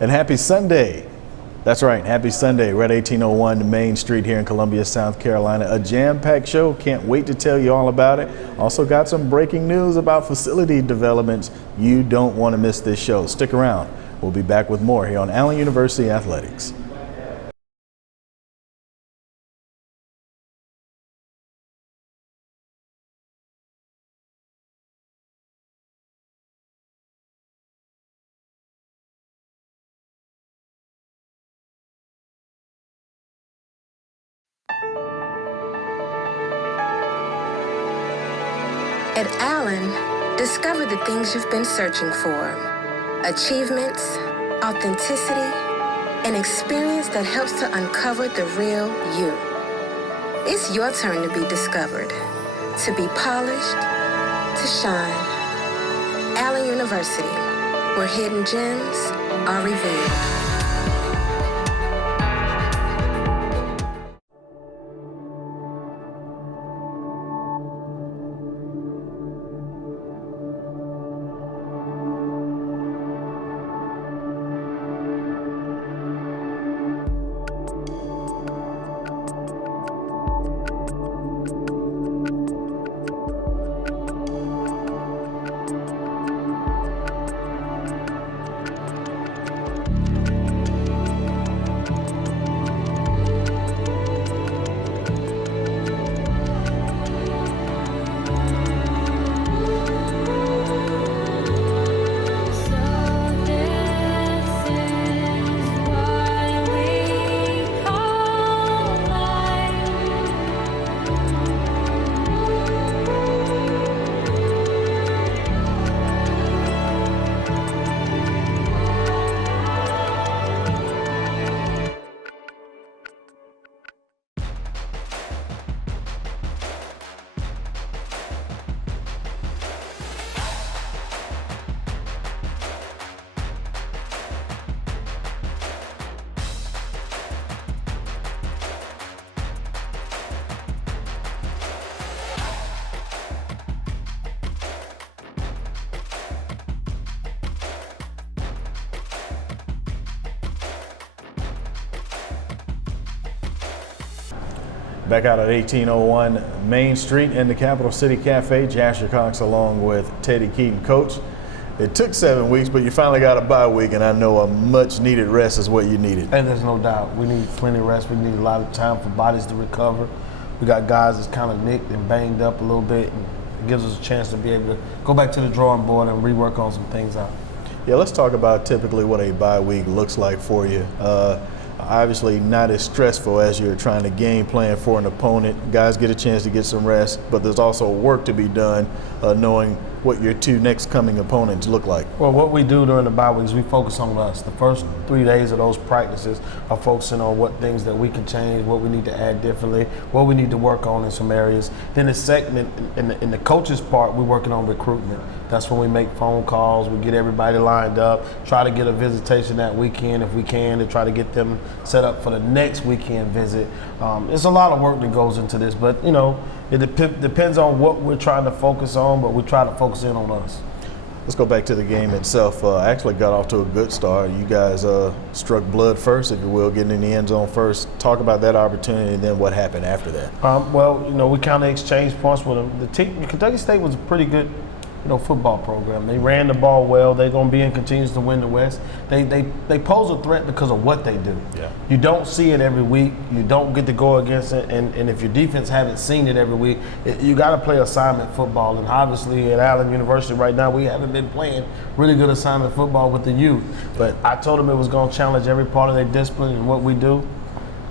And happy Sunday. That's right, happy Sunday. We're at 1801 Main Street here in Columbia, South Carolina. A jam-packed show. Can't wait to tell you all about it. Also got some breaking news about facility developments. You don't want to miss this show. Stick around. We'll be back with more here on Allen University Athletics. At Allen, discover the things you've been searching for. Achievements, authenticity, an experience that helps to uncover the real you. It's your turn to be discovered, to be polished, to shine. Allen University, where hidden gems are revealed. Back out at 1801 Main Street in the Capital City Cafe, Jasher Cox along with Teddy Keaton. Coach, it took 7 weeks, but you finally got a bye week, and I know a much needed rest is what you needed. And there's no doubt. We need plenty of rest. We need a lot of time for bodies to recover. We got guys that's kind of nicked and banged up a little bit, and it gives us a chance to be able to go back to the drawing board and rework on some things out. Yeah, let's talk about typically what a bye week looks like for you. Obviously not as stressful as you're trying to game plan for an opponent. Guys get a chance to get some rest, but there's also work to be done knowing what your two next coming opponents look like. Well, what we do during the bye weeks, we focus on us. The first 3 days of those practices are focusing on what things that we can change, what we need to add differently, what we need to work on in some areas. Then the segment, in the coaches part, we're working on recruitment. That's when we make phone calls, we get everybody lined up, try to get a visitation that weekend if we can, to try to get them set up for the next weekend visit. It's a lot of work that goes into this, but you know, it depends on what we're trying to focus on, but we try to focus in on us. Let's go back to the game itself. Actually got off to a good start. You guys struck blood first, if you will, getting in the end zone first. Talk about that opportunity and then what happened after that. Well, you know, we kind of exchanged points with them. The team, Kentucky State was a pretty good, football program. They ran the ball well. They're going to be and continues to win the West. They pose a threat because of what they do. Yeah. You don't see it every week. You don't get to go against it. And if your defense haven't seen it every week, you got to play assignment football. And obviously at Allen University right now, we haven't been playing really good assignment football with the youth. But I told them it was going to challenge every part of their discipline and what we do.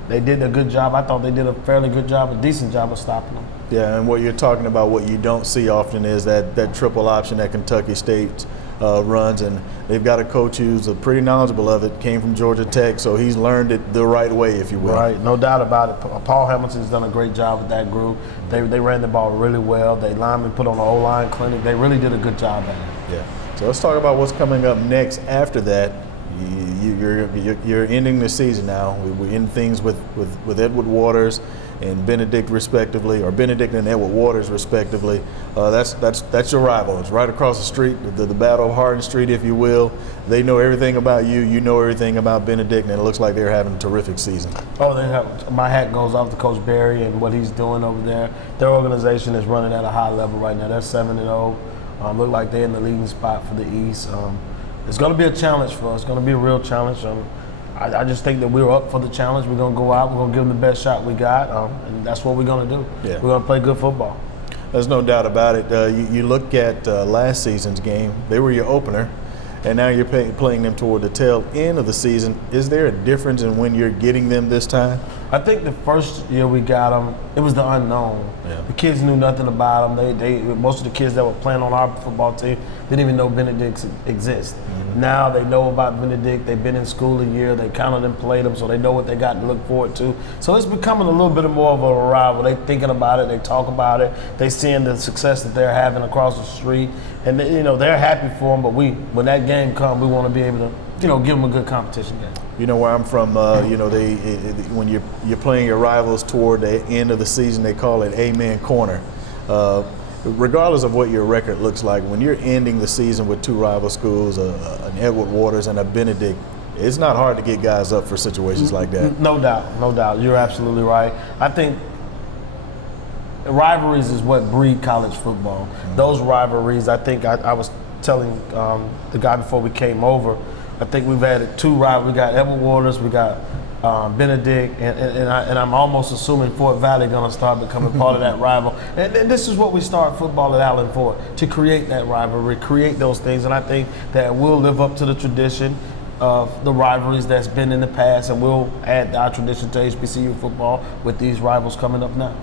They did a good job. I thought they did a fairly good job, a decent job of stopping them. Yeah, and what you're talking about, what you don't see often is that triple option that Kentucky State runs, and they've got a coach who's pretty knowledgeable of it, came from Georgia Tech, so he's learned it the right way, if you will. Right, no doubt about it. Paul Hamilton's done a great job with that group. They ran the ball really well. They linemen put on an O-line clinic. They really did a good job at it. Yeah, so let's talk about what's coming up next after that. You're ending the season now. We end things with Edward Waters, and Benedict respectively, or Benedict and Edward Waters respectively. That's your rival. It's right across the street, the Battle of Hardin Street, if you will. They know everything about you. You know everything about Benedict, and it looks like they're having a terrific season. Oh, they have. My hat goes off to Coach Barry and what he's doing over there. Their organization is running at a high level right now. They're 7-0. Look like they're in the leading spot for the East. It's going to be a challenge for us. It's going to be a real challenge. I just think that we're up for the challenge. We're going to go out. We're going to give them the best shot we got, and that's what we're going to do. Yeah. We're going to play good football. There's no doubt about it. You look at last season's game. They were your opener, and now you're playing them toward the tail end of the season. Is there a difference in when you're getting them this time? I think the first year we got them, it was the unknown. Yeah. The kids knew nothing about them. Most of the kids that were playing on our football team didn't even know Benedict exists. Mm-hmm. Now they know about Benedict. They've been in school a year. They kind of done played them, so they know what they got to look forward to. So it's becoming a little bit more of a rival. They thinking about it. They talk about it. They seeing the success that they're having across the street, and they're happy for them. But when that game comes, we want to be able to give them a good competition game. You know where I'm from, when you're playing your rivals toward the end of the season, they call it Amen Corner. Regardless of what your record looks like, when you're ending the season with two rival schools, an Edward Waters and a Benedict, it's not hard to get guys up for situations like that. No doubt. You're absolutely right. I think rivalries is what breed college football. Mm-hmm. Those rivalries, I think I was telling the guy before we came over, I think we've added two rivals. We got Edward Waters, we got Benedict, and I'm almost assuming Fort Valley going to start becoming part of that rival. And this is what we start football at Allen for, to create that rivalry, create those things. And I think that we'll live up to the tradition of the rivalries that's been in the past, and we'll add our tradition to HBCU football with these rivals coming up now.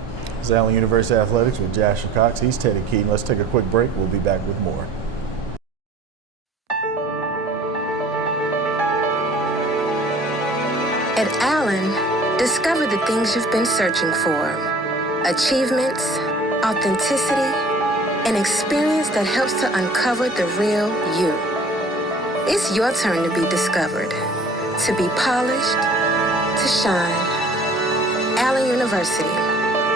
It's Allen University Athletics with Jasher Cox. He's Teddy Keaton. Let's take a quick break. We'll be back with more. At Allen, discover the things you've been searching for. Achievements, authenticity, an experience that helps to uncover the real you. It's your turn to be discovered, to be polished, to shine. Allen University,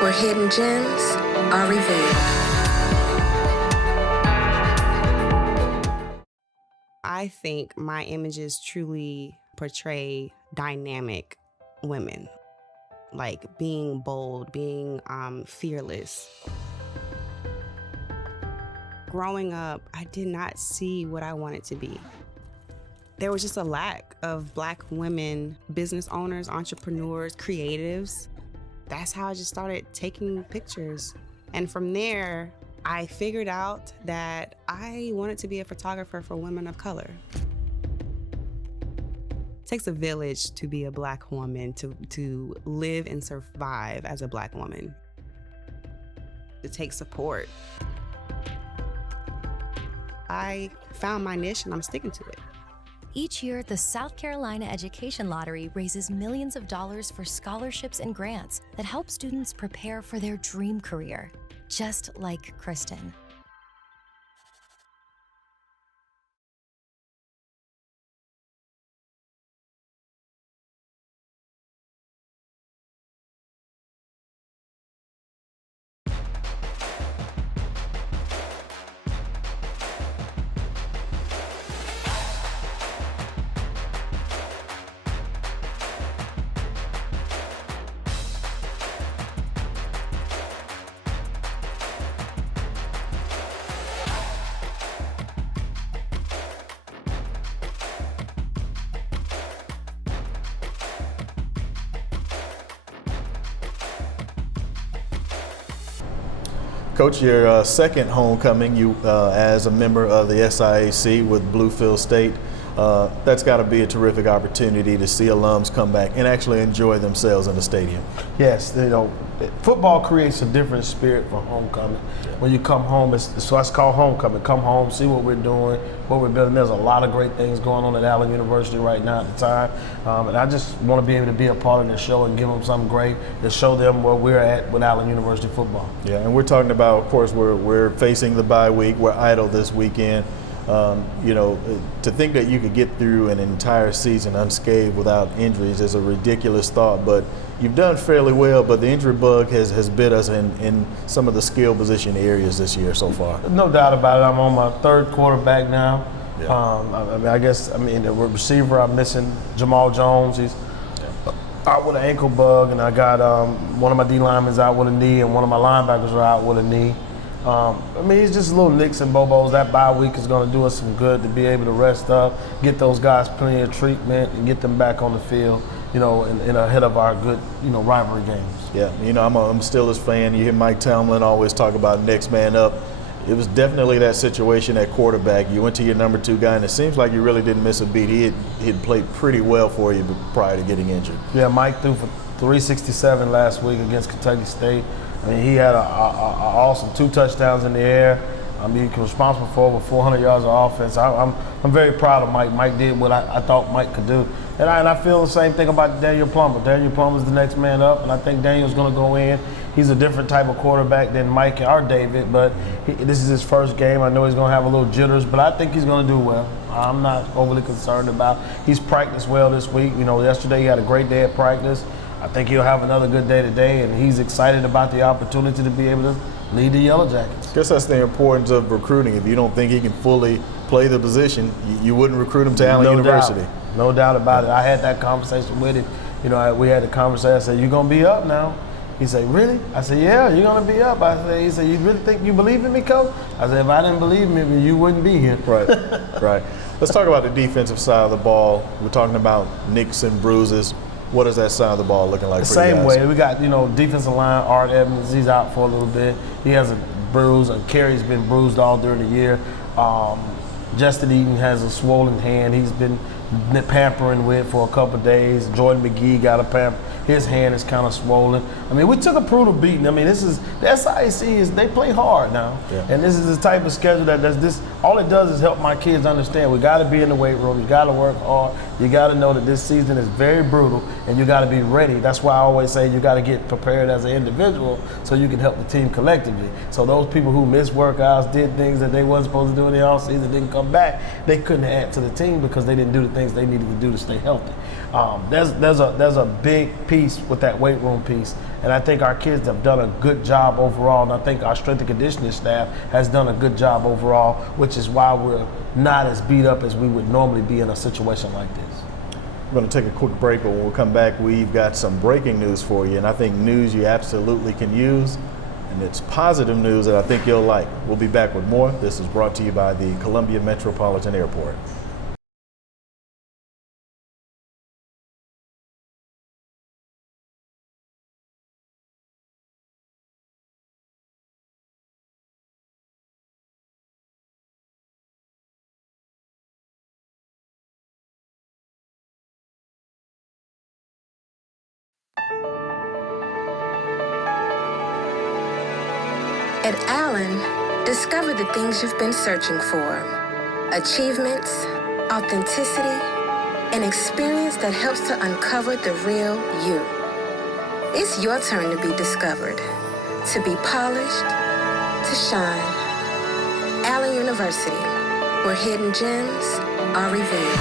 where hidden gems are revealed. I think my images truly portray dynamic women, like being bold, being fearless. Growing up, I did not see what I wanted to be. There was just a lack of Black women, business owners, entrepreneurs, creatives. That's how I just started taking pictures. And from there, I figured out that I wanted to be a photographer for women of color. It takes a village to be a Black woman, to live and survive as a Black woman. It takes support. I found my niche and I'm sticking to it. Each year, the South Carolina Education Lottery raises millions of dollars for scholarships and grants that help students prepare for their dream career, just like Kristen. Coach, your second homecoming, you as a member of the SIAC with Bluefield State, that's got to be a terrific opportunity to see alums come back and actually enjoy themselves in the stadium. Yes, football creates a different spirit for homecoming. Yeah. When you come home, so it's called homecoming. Come home, see what we're doing, what we're building. There's a lot of great things going on at Allen University right now at the time, and I just want to be able to be a part of the show and give them something great to show them where we're at with Allen University football. Yeah, and we're talking about, of course, we're facing the bye week. We're idle this weekend. To think that you could get through an entire season unscathed without injuries is a ridiculous thought, but you've done fairly well, but the injury bug has bit us in some of the skill position areas this year so far. No doubt about it. I'm on my third quarterback now. Yeah. The receiver, I'm missing Jamal Jones. He's out with an ankle bug, and I got one of my D linemen out with a knee, and one of my linebackers are out with a knee. It's just little nicks and bobos. That bye week is going to do us some good to be able to rest up, get those guys plenty of treatment, and get them back on the field, in ahead of our good, rivalry games. Yeah, I'm a Steelers fan. You hear Mike Tomlin always talk about next man up. It was definitely that situation at quarterback. You went to your number 2 guy, and it seems like you really didn't miss a beat. He'd played pretty well for you prior to getting injured. Yeah, Mike threw for 367 last week against Kentucky State. He had an awesome 2 touchdowns in the air. He was responsible for over 400 yards of offense. I'm very proud of Mike. Mike did what I thought Mike could do. And I feel the same thing about Daniel Plummer. Daniel Plummer's the next man up, and I think Daniel's going to go in. He's a different type of quarterback than Mike or David, but this is his first game. I know he's going to have a little jitters, but I think he's going to do well. I'm not overly concerned about. He's practiced well this week. Yesterday he had a great day at practice. I think he'll have another good day today, and he's excited about the opportunity to be able to lead the Yellow Jackets. I guess that's the importance of recruiting. If you don't think he can fully play the position, you wouldn't recruit him to Allen University. No doubt about it. I had that conversation with him. We had the conversation. I said, "You're going to be up now." He said, "Really?" I said, "Yeah, you're going to be up." He said, "You really think you believe in me, Coach?" I said, "If I didn't believe in me, you wouldn't be here." Right, right. Let's talk about the defensive side of the ball. We're talking about nicks and bruises. What is that side of the ball looking like for you guys? Same way. We got, defensive line, Art Evans, he's out for a little bit. He has a bruise. Kerry's been bruised all during the year. Justin Eaton has a swollen hand. He's been pampering with for a couple of days. Jordan McGee got a pamper. His hand is kind of swollen. We took a brutal beating. This is the SIAC they play hard now, and this is the type of schedule that does this. All it does is help my kids understand we got to be in the weight room. You got to work hard. You got to know that this season is very brutal, and you got to be ready. That's why I always say you got to get prepared as an individual so you can help the team collectively. So those people who missed workouts, did things that they wasn't supposed to do in the off season, didn't come back, they couldn't add to the team because they didn't do the things they needed to do to stay healthy. There's a big piece with that weight room piece, and I think our kids have done a good job overall, and I think our strength and conditioning staff has done a good job overall, which is why we're not as beat up as we would normally be in a situation like this. We're going to take a quick break, but when we come back, we've got some breaking news for you, and I think news you absolutely can use, and it's positive news that I think you'll like. We'll be back with more. This is brought to you by the Columbia Metropolitan Airport. At Allen, discover the things you've been searching for. Achievements, authenticity, an experience that helps to uncover the real you. It's your turn to be discovered, to be polished, to shine. Allen University, where hidden gems are revealed.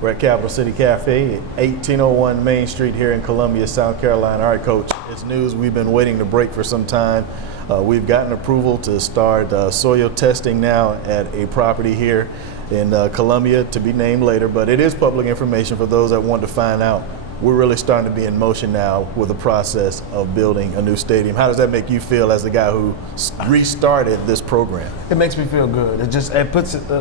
We're at Capital City Cafe at 1801 Main Street here in Columbia, South Carolina. All right, Coach, it's news we've been waiting to break for some time. We've gotten approval to start soil testing now at a property here in Columbia, to be named later, but it is public information for those that want to find out. We're really starting to be in motion now with the process of building a new stadium. How does that make you feel as the guy who restarted this program? It makes me feel good. It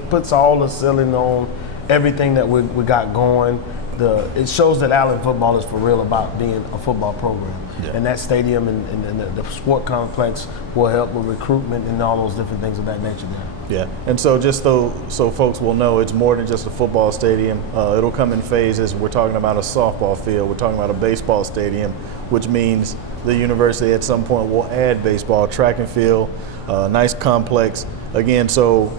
puts all the ceiling on everything that we got going. It shows that Allen football is for real about being a football program. Yeah. And that stadium and the sport complex will help with recruitment and all those different things of that nature there. Yeah, and so just so folks will know, it's more than just a football stadium. It'll come in phases. We're talking about a softball field. We're talking about a baseball stadium, which means the university at some point will add baseball, track and field, nice complex. Again, so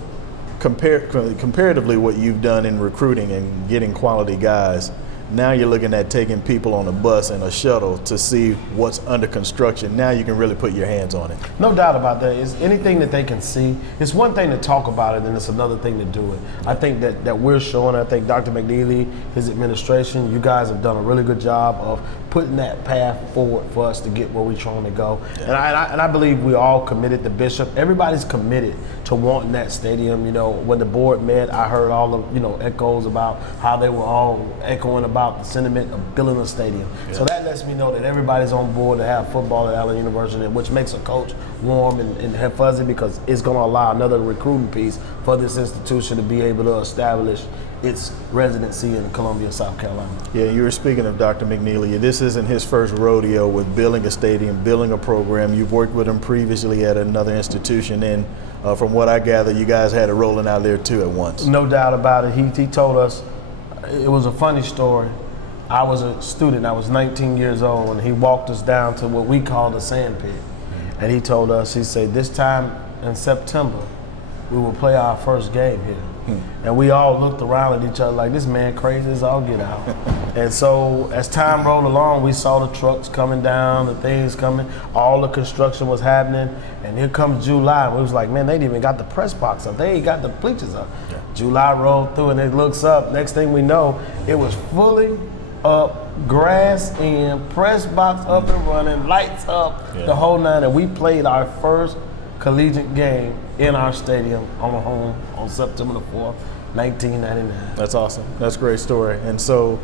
comparatively what you've done in recruiting and getting quality guys, now you're looking at taking people on a bus and a shuttle to see what's under construction. Now you can really put your hands on it. No doubt about that. It's anything that they can see. It's one thing to talk about it, and it's another thing to do it. I think that we're showing, I think Dr. McNeely, his administration, you guys have done a really good job of putting that path forward for us to get where we're trying to go. Yeah. And I believe we all committed, the bishop, everybody's committed to wanting that stadium. You know, when the board met, I heard all the, echoes about how they were all echoing about the sentiment of building a stadium. Yeah. So that lets me know that everybody's on board to have football at Allen University, which makes a coach warm and fuzzy, because it's going to allow another recruiting piece for this institution to be able to establish its residency in Columbia, South Carolina. Yeah, you were speaking of Dr. McNeely. This isn't his first rodeo with building a stadium, building a program. You've worked with him previously at another institution, and from what I gather, you guys had it rolling out there too at once. No doubt about it. He told us, it was a funny story. I was a student, I was 19 years old, and he walked us down to what we call the sand pit. And he told us, he said, this time in September, we will play our first game here. And we all looked around at each other like, this man crazy as all get out. And so as time rolled along, we saw the trucks coming down, the things coming, all the construction was happening. And here comes July, and we was like, man, they ain't even got the press box up. They ain't got the bleachers up. Yeah. July rolled through, and it looks up. Next thing we know, it was fully up, grass in, press box up and running, lights up, the whole nine. And we played our first collegiate game in our stadium on home on September the 4th, 1999. That's awesome. That's a great story. And so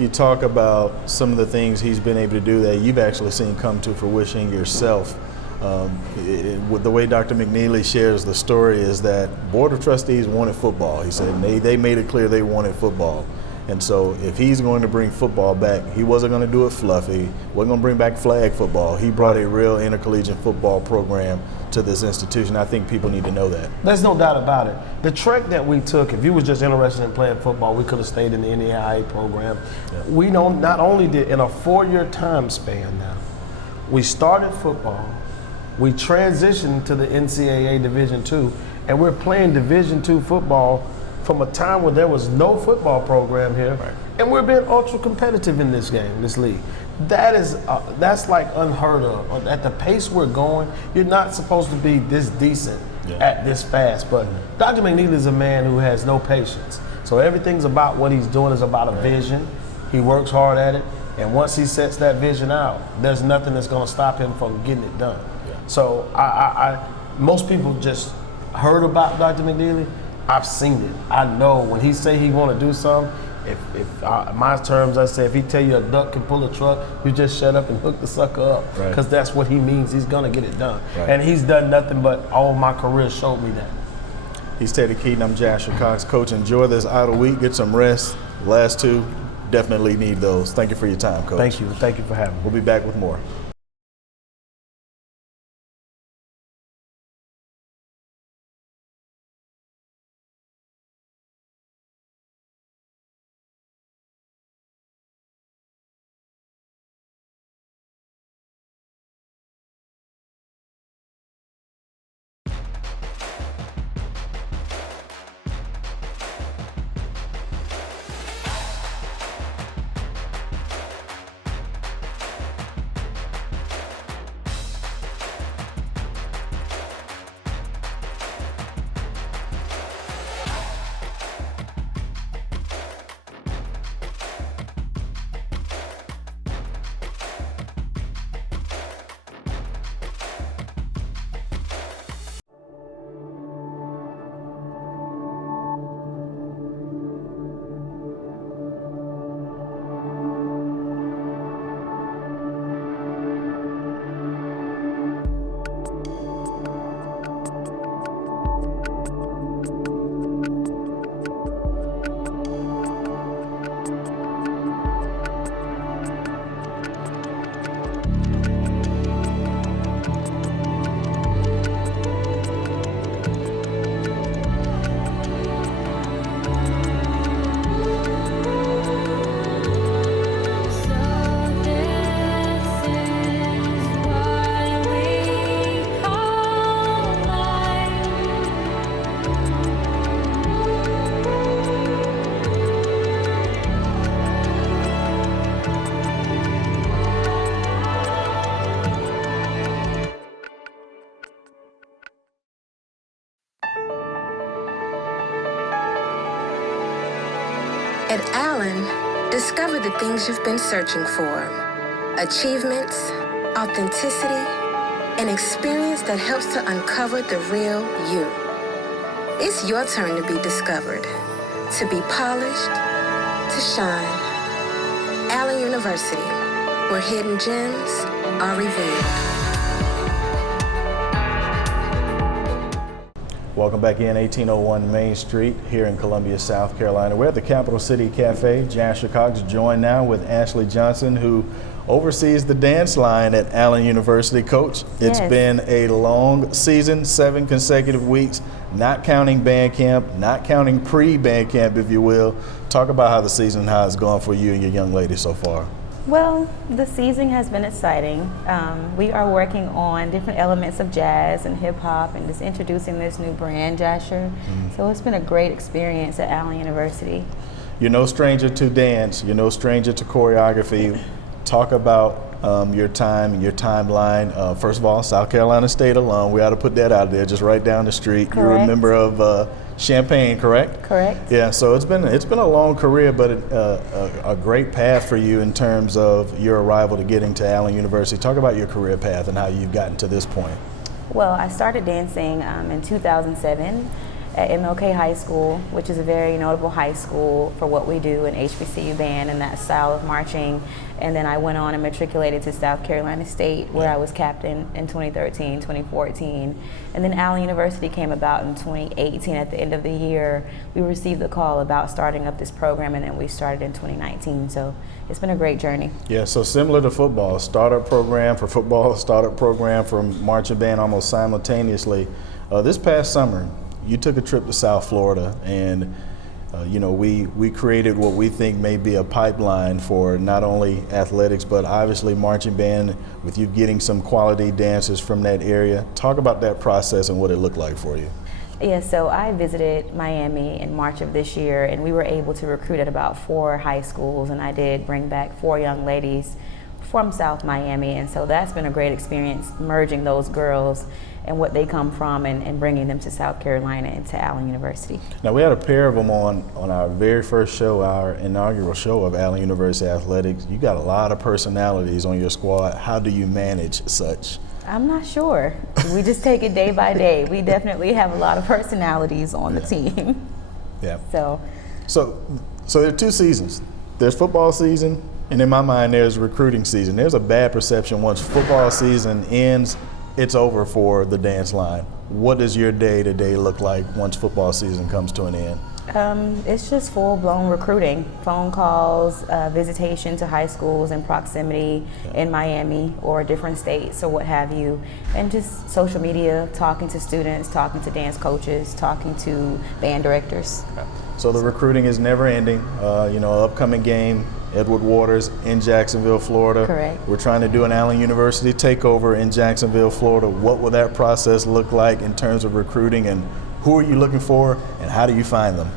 you talk about some of the things he's been able to do that you've actually seen come to fruition yourself. With the way Dr. McNeely shares the story is that Board of Trustees wanted football. He said they made it clear they wanted football. And so if he's going to bring football back, he wasn't going to do it fluffy, wasn't going to bring back flag football. He brought a real intercollegiate football program to this institution. I think people need to know that. There's no doubt about it. The trek that we took, if you was just interested in playing football, we could have stayed in the NAIA program. Yeah. We know not only did, in a 4-year time span now, we started football, we transitioned to the NCAA Division II, and we're playing Division II football from a time where there was no football program here, right. And we're being ultra competitive in this game, this league. That's like unheard of. At the pace we're going, you're not supposed to be this decent at this fast. But Dr. McNeely is a man who has no patience. So everything's about what he's doing is about a vision. He works hard at it, and once he sets that vision out, there's nothing that's going to stop him from getting it done. Yeah. So most people just heard about Dr. McNeely. I've seen it. I know when he say he want to do something. If my terms, I say, if he tell you a duck can pull a truck, you just shut up and hook the sucker up, because that's what he means. He's gonna get it done, and he's done nothing but all my career showed me that. He's Teddy Keaton. I'm Jasher Cox. Coach, enjoy this idle week. Get some rest. Last two, definitely need those. Thank you for your time, Coach. Thank you. Thank you for having me. We'll be back with more. At Allen, discover the things you've been searching for. Achievements, authenticity, an experience that helps to uncover the real you. It's your turn to be discovered, to be polished, to shine. Allen University, where hidden gems are revealed. Welcome back in 1801 Main Street here in Columbia, South Carolina. We're at the Capital City Cafe. Jasher Cox joined now with Ashley Johnson, who oversees the dance line at Allen University. Coach, it's been a long season, 7 consecutive weeks, not counting band camp, not counting pre-band camp, if you will. Talk about how the season, how it's gone for you and your young lady so far. Well, the season has been exciting. We are working on different elements of jazz and hip hop and just introducing this new brand, Jasher. So it's been a great experience at Allen University. You're no stranger to dance, you're no stranger to choreography. Talk about your time and your timeline. First of all, South Carolina State alum. We ought to put that out there, just right down the street. Correct. You're a member of Champaign, correct? Correct. Yeah. So it's been a long career, but a great path for you in terms of your arrival to getting to Allen University. Talk about your career path and how you've gotten to this point. Well, I started dancing in 2007 at MLK High School, which is a very notable high school for what we do in HBCU band and that style of marching. And then I went on and matriculated to South Carolina State, where I was captain in 2013, 2014. And then Allen University came about in 2018. At the end of the year, we received the call about starting up this program, and then we started in 2019. So it's been a great journey. Yeah, so similar to football, startup program for football, startup program for marching band almost simultaneously. This past summer, you took a trip to South Florida, and we created what we think may be a pipeline for not only athletics, but obviously marching band, with you getting some quality dancers from that area. Talk about that process and what it looked like for you. Yeah, so I visited Miami in March of this year, and we were able to recruit at about 4 high schools, and I did bring back 4 young ladies from South Miami, and so that's been a great experience, merging those girls and what they come from and bringing them to South Carolina and to Allen University. Now, we had a pair of them on our very first show, our inaugural show of Allen University Athletics. You got a lot of personalities on your squad. How do you manage such? I'm not sure. We just take it day by day. We definitely have a lot of personalities on the team. Yeah. So there are 2 seasons. There's football season, and in my mind, there's recruiting season. There's a bad perception once football season ends, it's over for the dance line. What does your day-to-day look like once football season comes to an end? It's just full-blown recruiting, phone calls, visitation to high schools in proximity in Miami or different states or what have you, and just social media, talking to students, talking to dance coaches, talking to band directors. So the recruiting is never ending. Upcoming game, Edward Waters in Jacksonville, Florida. Correct. We're trying to do an Allen University takeover in Jacksonville, Florida. What will that process look like in terms of recruiting, and who are you looking for, and how do you find them?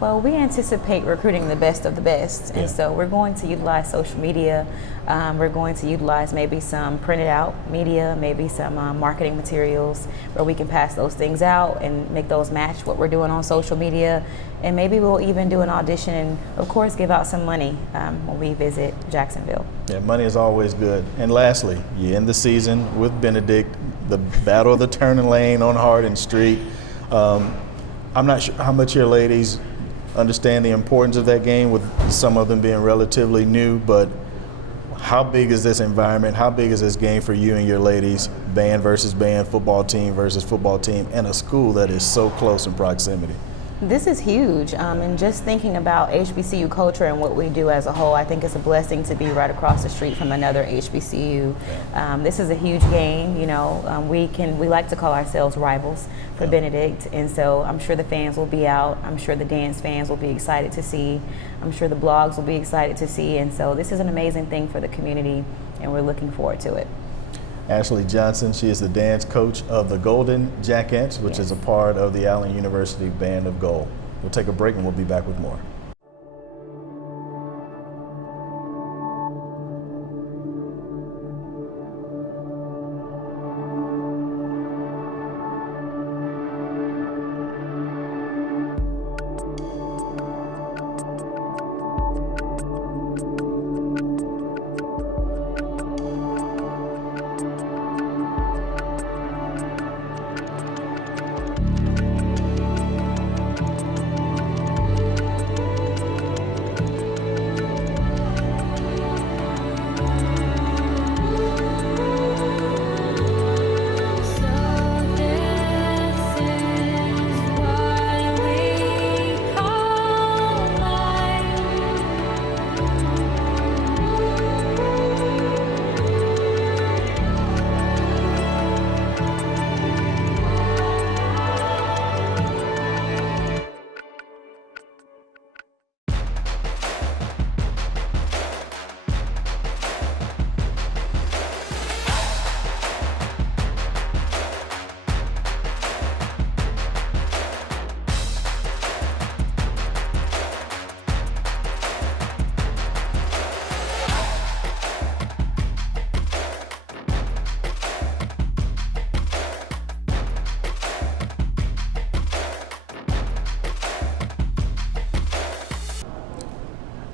Well, we anticipate recruiting the best of the best, and so we're going to utilize social media. We're going to utilize maybe some printed out media, maybe some marketing materials where we can pass those things out and make those match what we're doing on social media. And maybe we'll even do an audition and, of course, give out some money when we visit Jacksonville. Yeah, money is always good. And lastly, you end the season with Benedict, the battle of the turning lane on Hardin Street. I'm not sure how much your ladies understand the importance of that game, with some of them being relatively new, but how big is this environment? How big is this game for you and your ladies? Band versus band, football team versus football team, and a school that is so close in proximity. This is huge, and just thinking about HBCU culture and what we do as a whole, I think it's a blessing to be right across the street from another HBCU. This is a huge game. We like to call ourselves rivals for Benedict, and so I'm sure the fans will be out. I'm sure the dance fans will be excited to see. I'm sure the blogs will be excited to see, and so this is an amazing thing for the community, and we're looking forward to it. Ashley Johnson, she is the dance coach of the Golden Jackettes, which is a part of the Allen University Band of Gold. We'll take a break and we'll be back with more.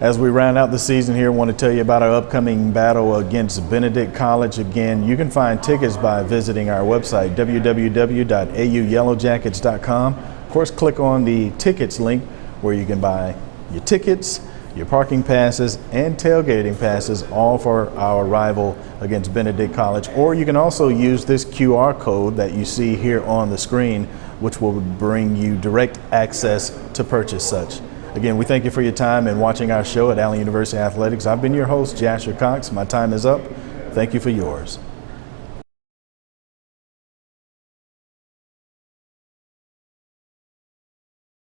As we round out the season here, I want to tell you about our upcoming battle against Benedict College. Again, you can find tickets by visiting our website, www.auyellowjackets.com. Of course, click on the tickets link where you can buy your tickets, your parking passes, and tailgating passes, all for our rival against Benedict College. Or you can also use this QR code that you see here on the screen, which will bring you direct access to purchase such. Again, we thank you for your time and watching our show at Allen University Athletics. I've been your host, Jasher Cox. My time is up. Thank you for yours.